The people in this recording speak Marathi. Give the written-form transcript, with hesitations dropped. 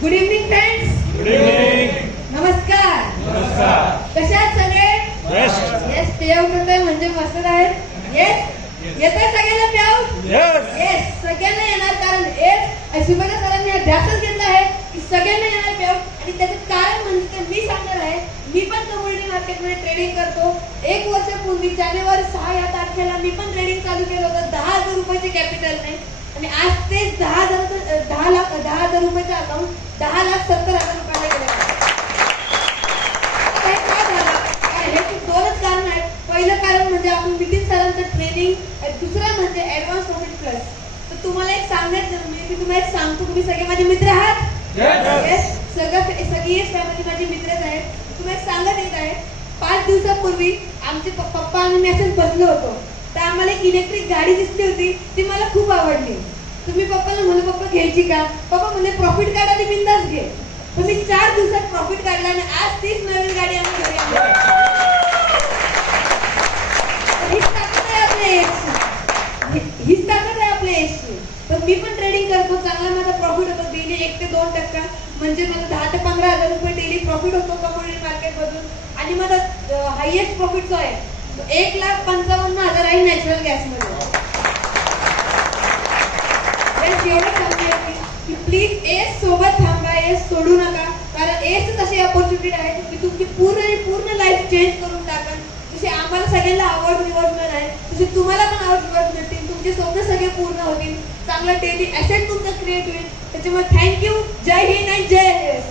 Good evening friends. Good evening. नमस्कार. नमस्कार. कशा आहात सगळे? बेस्ट. येस. पेव करताय म्हणजे मस्त आहेत. येस. येतोय सगळ्यांना पेव? यस. येस. सगळ्यांना येणार कारण येस सुभद्रा सरांनी हा ध्यासच घेतला आहे की सगळ्यांना येणार पेव आणि त्याचं कारण म्हणजे मी सांगणार आहे. मी पण कम्युनिटी मार्केटमध्ये ट्रेडिंग करतो. 1 वर्षापूर्वी जानेवारी 6 या तारखेला मी पण ट्रेडिंग चालू केलं होतं 10,000 रुपयाचे कॅपिटलने आणि आज ते 10,000 रुपयाचं अकाउंट 10,70,000 रुपयाला गेलं. काय झालं? हे दोनच कारण आहेत. पहिलं कारण म्हणजे आपण नितीन सरांचं ट्रेनिंग, दुसरं म्हणजे ऍडव्हान्स प्रॉफिट प्लस. तर तुम्हाला एक सांगायचं मी की तुम्हाला एक सांगतो, तुम्ही सगळे माझे मित्र आहात. सगळी फॅमिली माझे मित्रच आहेत. तुम्हाला सांगत येत आहे 5 दिवसापूर्वी आमचे पप्पा आणि मी असंच बसलो होतो तर आम्हाला एक इलेक्ट्रिक गाडी दिसली होती. ती मला खूप आवडली. तुम्ही पप्पाला म्हणलं पप्पा घ्यायची का? पप्पा म्हणले प्रॉफिट काढा आणि बिंदास घे. तर मी 4 दिवसात प्रॉफिट काढला आणि आज तीच नवीन गाडी आम्ही घरी आणली. हीच ताकद आहे आपल्या एजची. तर मी पण ट्रेडिंग करतो. चांगला माझा प्रॉफिट होतो डेली 1 ते 2%. म्हणजे मला 10 ते 15,000 रुपये डेली प्रॉफिट होतो कम्युनिटी मार्केट मधून. आणि माझा हायएस्ट प्रॉफिट जो आहे 1,55,000 आहे नॅचरल गॅस मध्ये. एवढं सांगते की प्लीज एस सोबत थांबा, एस सोडू नका. कारण एस अशी अपॉर्च्युनिटी आहे की तुमची पूर्ण लाईफ चेंज करून टाका. जसे आम्हाला सगळ्यांना आवड निवड मिळणार तसे तुम्हाला पण आवड निवड मिळतील. तुमचे स्वप्न सगळे पूर्ण होतील. चांगला डेली ऍसेट तुमचा क्रिएट होईल. त्याच्यामुळे थँक्यू. जय हिंद आणि जय एस.